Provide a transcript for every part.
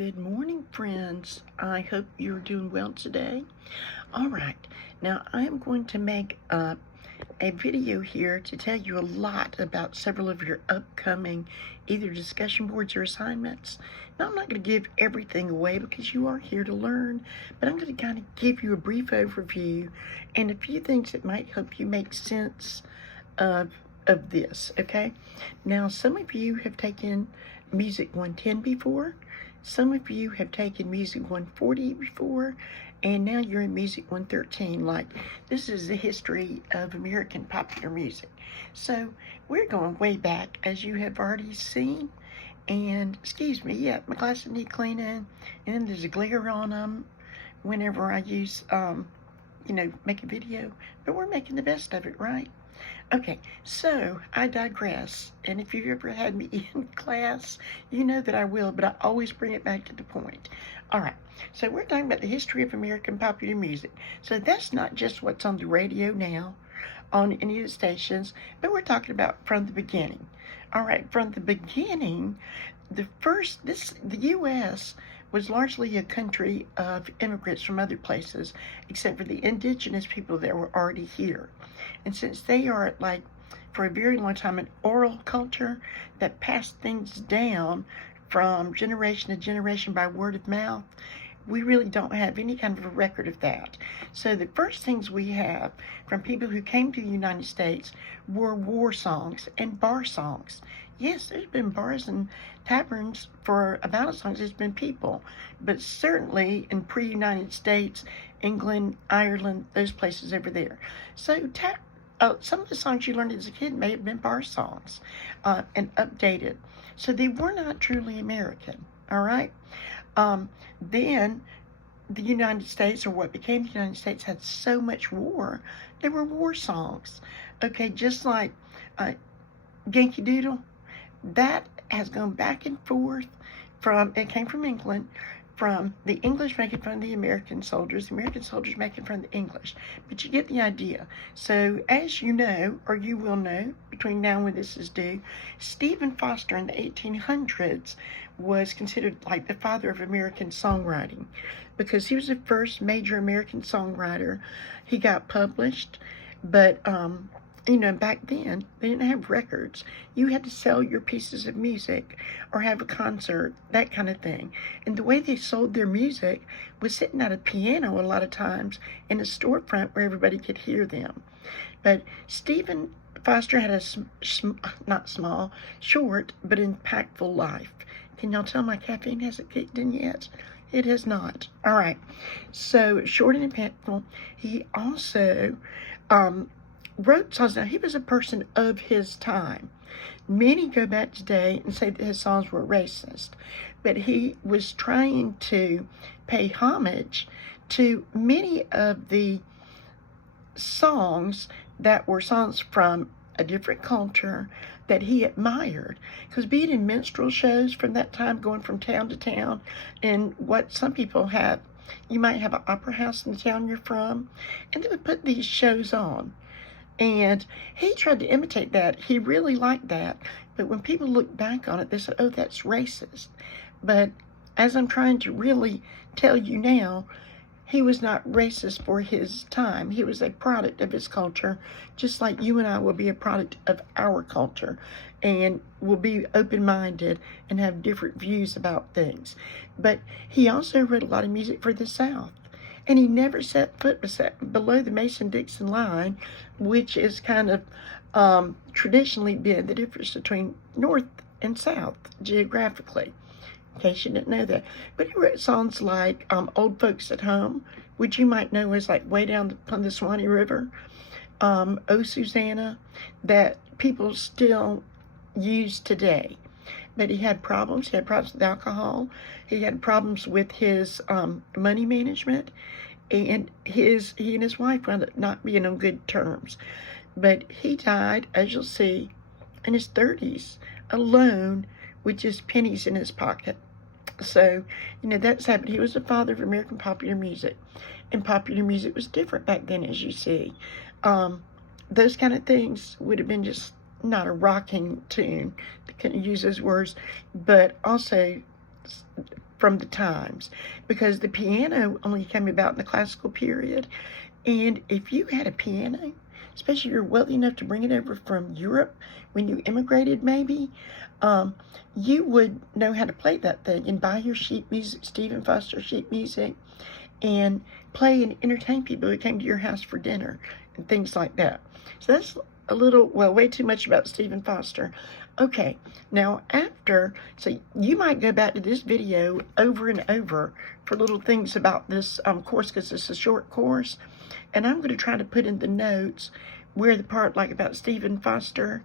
Good morning, friends. I hope you're doing well today. All right, now I am going to make a video here to tell you a lot about several of your upcoming either discussion boards or assignments. Now, I'm not going to give everything away because you are here to learn, but I'm going to kind of give you a brief overview and a few things that might help you make sense of this, okay? Now, some of you have taken Music 110 before. Some of you have taken Music 140 before, and now you're in Music 113. Like, this is the history of American popular music. So we're going way back, as you have already seen. And, excuse me, yeah, my glasses need cleaning, and then there's a glare on them whenever I use, make a video. But we're making the best of it, right? Okay, so I digress, and if you've ever had me in class, you know that I will, but I always bring it back to the point. All right, so we're talking about the history of American popular music. So that's not just what's on the radio now, on any of the stations, but we're talking about from the beginning. All right, from the beginning, the U.S. was largely a country of immigrants from other places, except for the indigenous people that were already here. And since they are, like, for a very long time, an oral culture that passed things down from generation to generation by word of mouth, we really don't have any kind of a record of that. So the first things we have from people who came to the United States were war songs and bar songs. Yes, there's been bars and taverns for about as long as there's been people, but certainly in pre-United States, England, Ireland, those places over there. So some of the songs you learned as a kid may have been bar songs and updated. So they were not truly American, all right? Then the United States, or what became the United States, had so much war. There were war songs. Okay, just like Yankee Doodle, that has gone back and forth it came from England, from the English making fun of the American soldiers making fun of the English. But you get the idea. So as you know, or you will know between now and when this is due, Stephen Foster in the 1800s was considered like the father of American songwriting because he was the first major American songwriter. He got published, but back then, they didn't have records. You had to sell your pieces of music or have a concert, that kind of thing. And the way they sold their music was sitting at a piano a lot of times in a storefront where everybody could hear them. But Stephen Foster had a short, but impactful life. Can y'all tell my caffeine hasn't kicked in yet? It has not. All right. So, short and impactful. He also wrote songs. Now, he was a person of his time. Many go back today and say that his songs were racist, but he was trying to pay homage to many of the songs that were songs from a different culture that he admired. Because being in minstrel shows from that time, going from town to town, and what some people have, you might have an opera house in the town you're from, and they would put these shows on. And he tried to imitate that. He really liked that. But when people look back on it, they said, oh, that's racist. But as I'm trying to really tell you now, he was not racist for his time. He was a product of his culture, just like you and I will be a product of our culture and will be open-minded and have different views about things. But he also wrote a lot of music for the South. And he never set foot below the Mason-Dixon line, which is kind of traditionally been the difference between North and South geographically, in case you didn't know that. But he wrote songs like Old Folks at Home, which you might know is like way down on the Swanee River, Oh Susanna, that people still use today. But he had problems. He had problems with alcohol. He had problems with his money management. And he and his wife wound up not being on good terms. But he died, as you'll see, in his 30s, alone, with just pennies in his pocket. So, that's happened. He was the father of American popular music. And popular music was different back then, as you see. Those kind of things would have been just not a rocking tune. They couldn't use those words. But also from the times, because the piano only came about in the classical period. And if you had a piano, especially if you're wealthy enough to bring it over from Europe when you immigrated, maybe, you would know how to play that thing and buy your sheet music, Stephen Foster sheet music, and play and entertain people who came to your house for dinner and things like that. So that's a little, well, way too much about Stephen Foster. Okay, now so you might go back to this video over and over for little things about this course, because it's a short course, and I'm going to try to put in the notes where the part like about Stephen Foster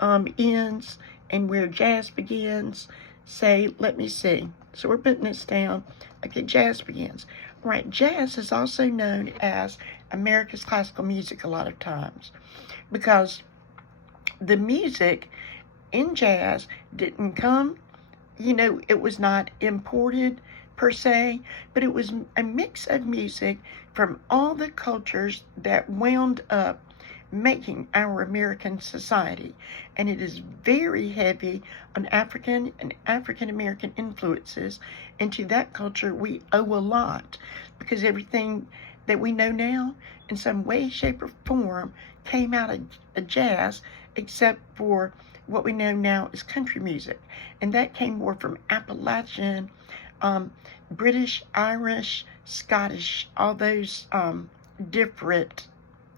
ends and where jazz begins. Say, let me see. So we're putting this down. Okay, jazz begins. All right, jazz is also known as America's classical music a lot of times, because the music in jazz didn't come, it was not imported per se, but it was a mix of music from all the cultures that wound up making our American society. And it is very heavy on African and African American influences. And to that culture we owe a lot, because everything that we know now in some way, shape, or form came out of jazz, except for what we know now is country music. And that came more from Appalachian, British, Irish, Scottish, all those different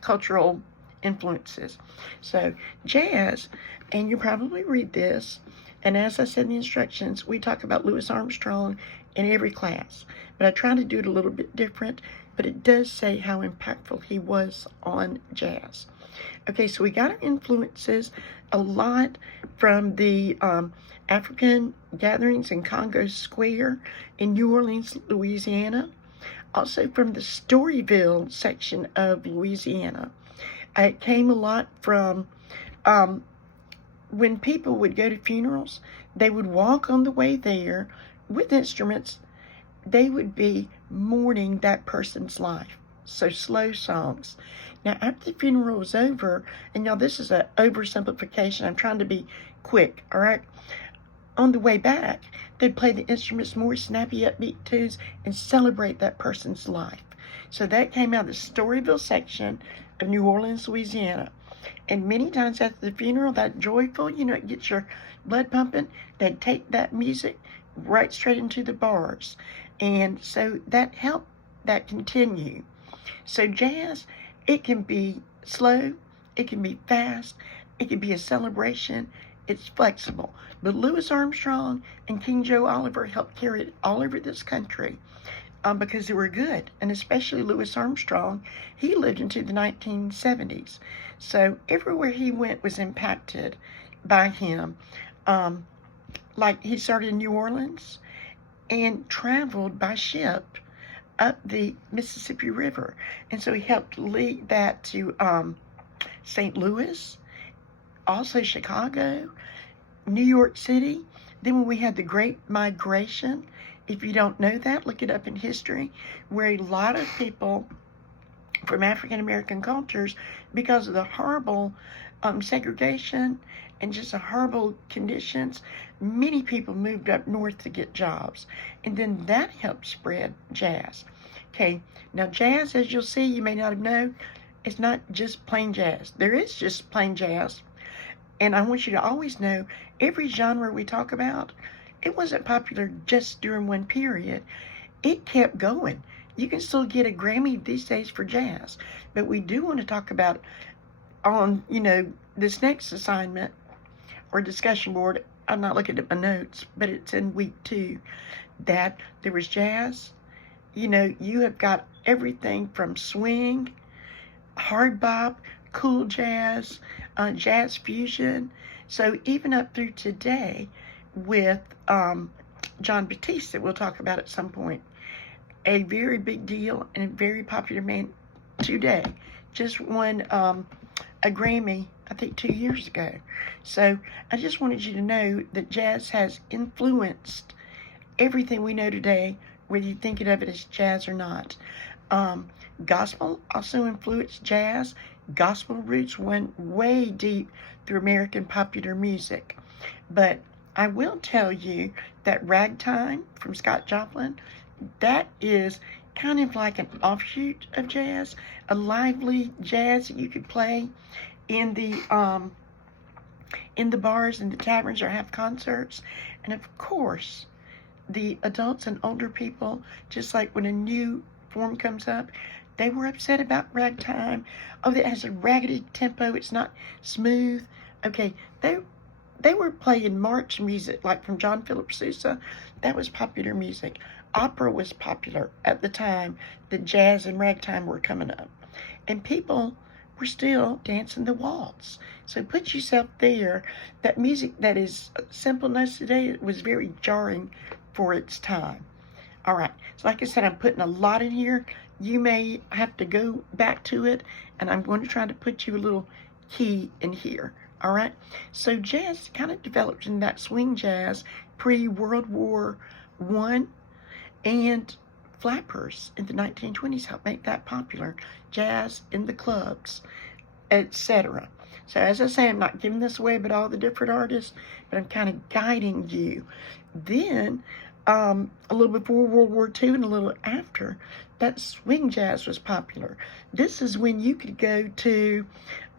cultural influences. So jazz, and you probably read this, and as I said in the instructions, we talk about Louis Armstrong in every class, but I try to do it a little bit different, but it does say how impactful he was on jazz. Okay, so we got our influences a lot from the African gatherings in Congo Square in New Orleans, Louisiana. Also from the Storyville section of Louisiana. It came a lot from when people would go to funerals, they would walk on the way there with instruments. They would be mourning that person's life. So slow songs. Now, after the funeral was over, and now this is an oversimplification, I'm trying to be quick, all right? On the way back, they'd play the instruments more snappy, upbeat tunes and celebrate that person's life. So that came out of the Storyville section of New Orleans, Louisiana. And many times after the funeral, that joyful, it gets your blood pumping, they'd take that music right straight into the bars. And so that helped that continue. So jazz, it can be slow, it can be fast, it can be a celebration, it's flexible. But Louis Armstrong and King Joe Oliver helped carry it all over this country because they were good. And especially Louis Armstrong, he lived into the 1970s. So everywhere he went was impacted by him. Like he started in New Orleans and traveled by ship up the Mississippi River. And so he helped lead that to St. Louis, also Chicago, New York City. Then when we had the Great Migration, if you don't know that, look it up in history, where a lot of people from African American cultures, because of the horrible segregation and just the horrible conditions, many people moved up north to get jobs. And then that helped spread jazz. Okay, now jazz, as you'll see, you may not have known, it's not just plain jazz. There is just plain jazz. And I want you to always know, every genre we talk about, it wasn't popular just during one period. It kept going. You can still get a Grammy these days for jazz. But we do want to talk about on, this next assignment or discussion board. I'm not looking at my notes, but it's in week 2, that there was jazz. You have got everything from swing, hard bop, cool jazz, jazz fusion. So even up through today with John Batiste, that we'll talk about at some point, a very big deal and a very popular man today. Just won a Grammy, I think 2 years ago. So I just wanted you to know that jazz has influenced everything we know today, whether you're thinking of it as jazz or not. Gospel also influenced jazz. Gospel roots went way deep through American popular music. But I will tell you that Ragtime from Scott Joplin, that is kind of like an offshoot of jazz, a lively jazz that you could play in the bars and the taverns or have concerts. And of course, the adults and older people, just like when a new form comes up, they were upset about ragtime. Oh, that has a raggedy tempo. It's not smooth. Okay, they were playing march music, like from John Philip Sousa. That was popular music. Opera was popular at the time that jazz and ragtime were coming up. And people were still dancing the waltz. So put yourself there. That music that is simple enough today was very jarring for its time. All right, so like I said, I'm putting a lot in here. You may have to go back to it, and I'm going to try to put you a little key in here. All right, so jazz kind of developed in that swing jazz pre-World War I, and flappers in the 1920s helped make that popular. Jazz in the clubs, etc. So as I say, I'm not giving this away about all the different artists, but I'm kind of guiding you. Then, a little before World War II and a little after, that swing jazz was popular. This is when you could go to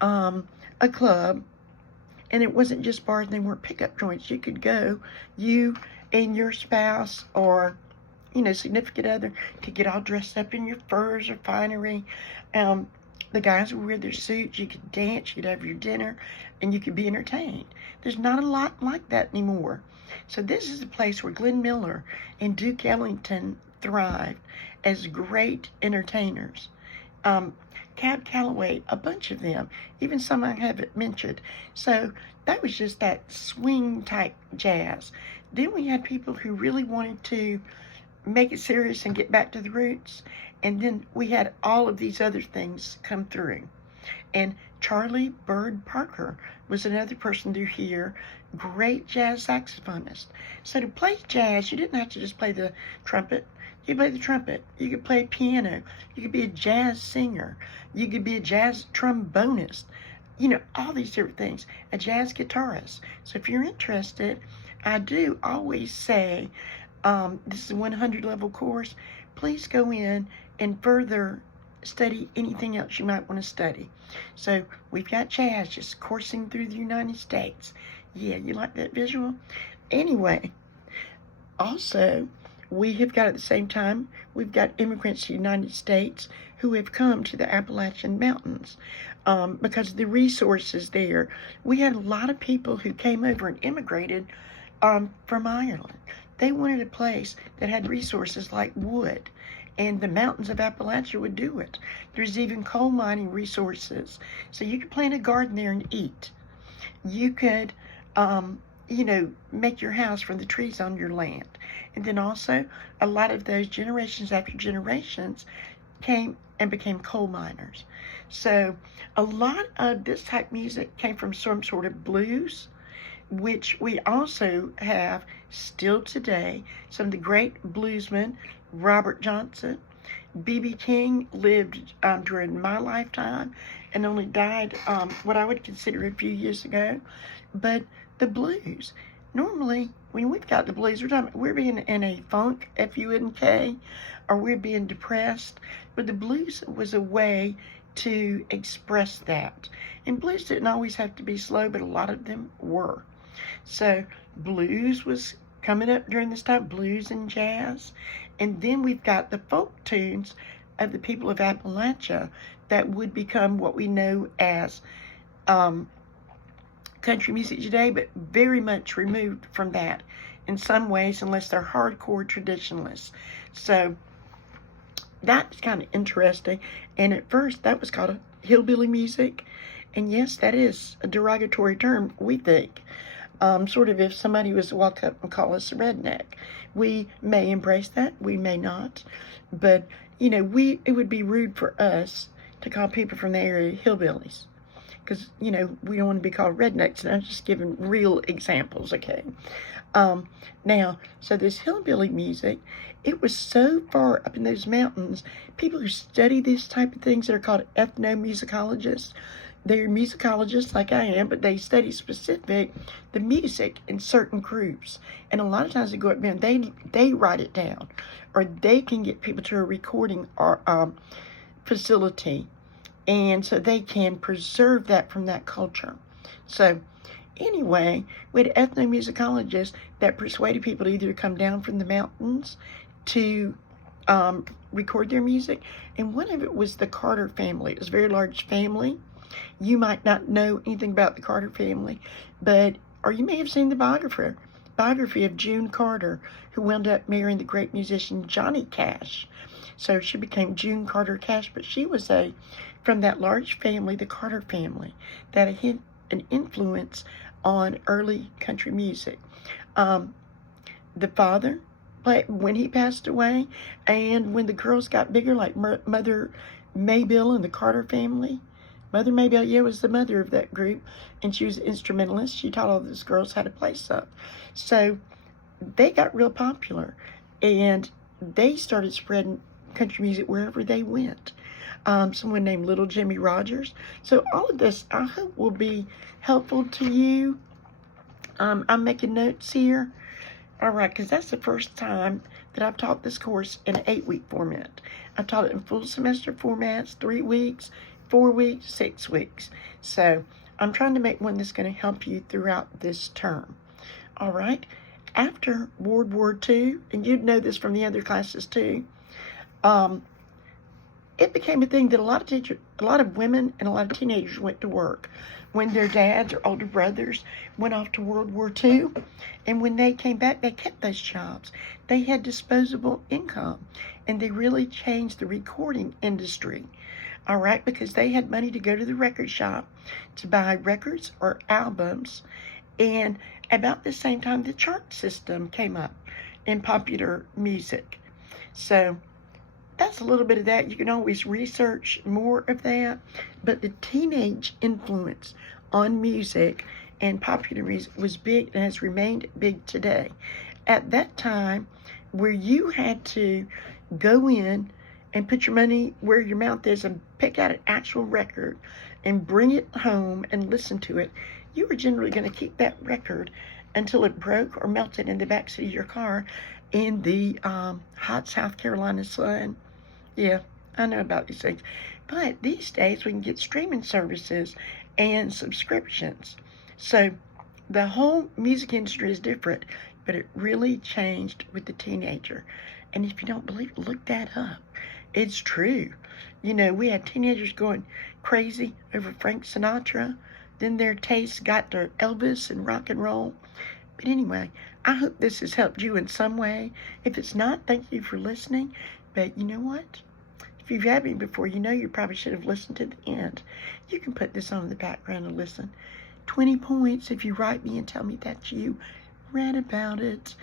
a club, and it wasn't just bars, and they weren't pickup joints. You could go, you and your spouse or significant other, to get all dressed up in your furs or finery. The guys would wear their suits. You could dance, you could have your dinner, and you could be entertained. There's not a lot like that anymore. So this is a place where Glenn Miller and Duke Ellington thrived as great entertainers. Cab Calloway, a bunch of them, even some I haven't mentioned. So that was just that swing type jazz. Then we had people who really wanted to make it serious and get back to the roots. And then we had all of these other things come through. And Charlie Bird Parker was another person through here, great jazz saxophonist. So to play jazz, you didn't have to just play the trumpet. You could play the trumpet. You could play piano. You could be a jazz singer. You could be a jazz trombonist. All these different things. A jazz guitarist. So if you're interested, I do always say, this is a 100 level course. Please go in and further study anything else you might want to study. So we've got jazz just coursing through the United States. Yeah, you like that visual? Anyway, also, we have got at the same time, we've got immigrants to the United States who have come to the Appalachian Mountains because of the resources there. We had a lot of people who came over and immigrated from Ireland. They wanted a place that had resources like wood, and the mountains of Appalachia would do it. There's even coal mining resources. So you could plant a garden there and eat. You could, make your house from the trees on your land. And then also, a lot of those generations after generations came and became coal miners. So a lot of this type of music came from some sort of blues, which we also have still today. Some of the great bluesmen, Robert Johnson, B.B. King lived during my lifetime and only died what I would consider a few years ago. But the blues, normally when we've got the blues, we're being in a funk, F-U-N-K, or we're being depressed. But the blues was a way to express that. And blues didn't always have to be slow, but a lot of them were. So blues was coming up during this time, blues and jazz. And then we've got the folk tunes of the people of Appalachia that would become what we know as country music today, but very much removed from that in some ways, unless they're hardcore traditionalists. So that's kind of interesting. And at first, that was called hillbilly music. And yes, that is a derogatory term, we think. Sort of if somebody was to walk up and call us a redneck. We may embrace that, we may not. But, it would be rude for us to call people from the area hillbillies. Because, we don't want to be called rednecks. And I'm just giving real examples, okay? Now, so this hillbilly music, it was so far up in those mountains, people who study these type of things that are called ethnomusicologists, they're musicologists like I am, but they study the music in certain groups. And a lot of times they go up there and they write it down, or they can get people to a recording or facility, and so they can preserve that from that culture. So anyway, we had ethnomusicologists that persuaded people to either come down from the mountains to record their music, and one of it was the Carter family. It was a very large family. You might not know anything about the Carter family, or you may have seen the biography of June Carter, who wound up marrying the great musician Johnny Cash. So she became June Carter Cash, but she was from that large family, the Carter family, that had an influence on early country music. The father, when he passed away, and when the girls got bigger, like Mother Maybelle and the Carter family. Mother Maybelle, was the mother of that group, and she was an instrumentalist. She taught all those girls how to play stuff. So they got real popular, and they started spreading country music wherever they went. Someone named Little Jimmy Rogers. So all of this, I hope, will be helpful to you. I'm making notes here. All right, because that's the first time that I've taught this course in an 8-week format. I've taught it in full semester formats, 3 weeks, 4 weeks, 6 weeks. So I'm trying to make one that's going to help you throughout this term. All right, after World War II, and you'd know this from the other classes too, it became a thing that a lot of women and a lot of teenagers went to work when their dads or older brothers went off to World War II. And when they came back, they kept those jobs. They had disposable income, and they really changed the recording industry. All right, because they had money to go to the record shop to buy records or albums. And about the same time, the chart system came up in popular music. So that's a little bit of that. You can always research more of that. But the teenage influence on music and popular music was big and has remained big today. At that time, where you had to go in and put your money where your mouth is and pick out an actual record and bring it home and listen to it, you were generally going to keep that record until it broke or melted in the backseat of your car in the hot South Carolina sun. Yeah, I know about these things. But these days we can get streaming services and subscriptions. So the whole music industry is different, but it really changed with the teenager. And if you don't believe it, look that up. It's true. We had teenagers going crazy over Frank Sinatra. Then their tastes got to Elvis and rock and roll. But anyway, I hope this has helped you in some way. If it's not, thank you for listening. But you know what? If you've had me before, you probably should have listened to the end. You can put this on in the background and listen. 20 points if you write me and tell me that you read about it.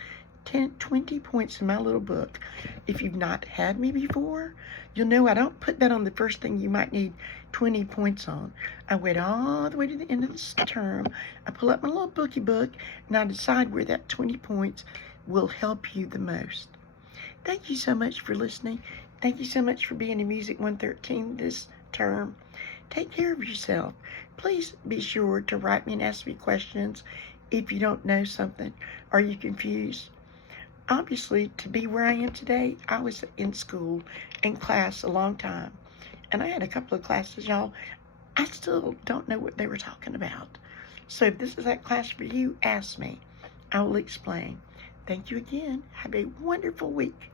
20 points in my little book. If you've not had me before, you'll know I don't put that on the first thing you might need 20 points on. I wait all the way to the end of this term. I pull up my little bookie book, and I decide where that 20 points will help you the most. Thank you so much for listening. Thank you so much for being in Music 113 this term. Take care of yourself. Please be sure to write me and ask me questions if you don't know something or you're confused. Obviously, to be where I am today, I was in school, in class a long time. And I had a couple of classes, y'all. I still don't know what they were talking about. So if this is that class for you, ask me. I will explain. Thank you again. Have a wonderful week.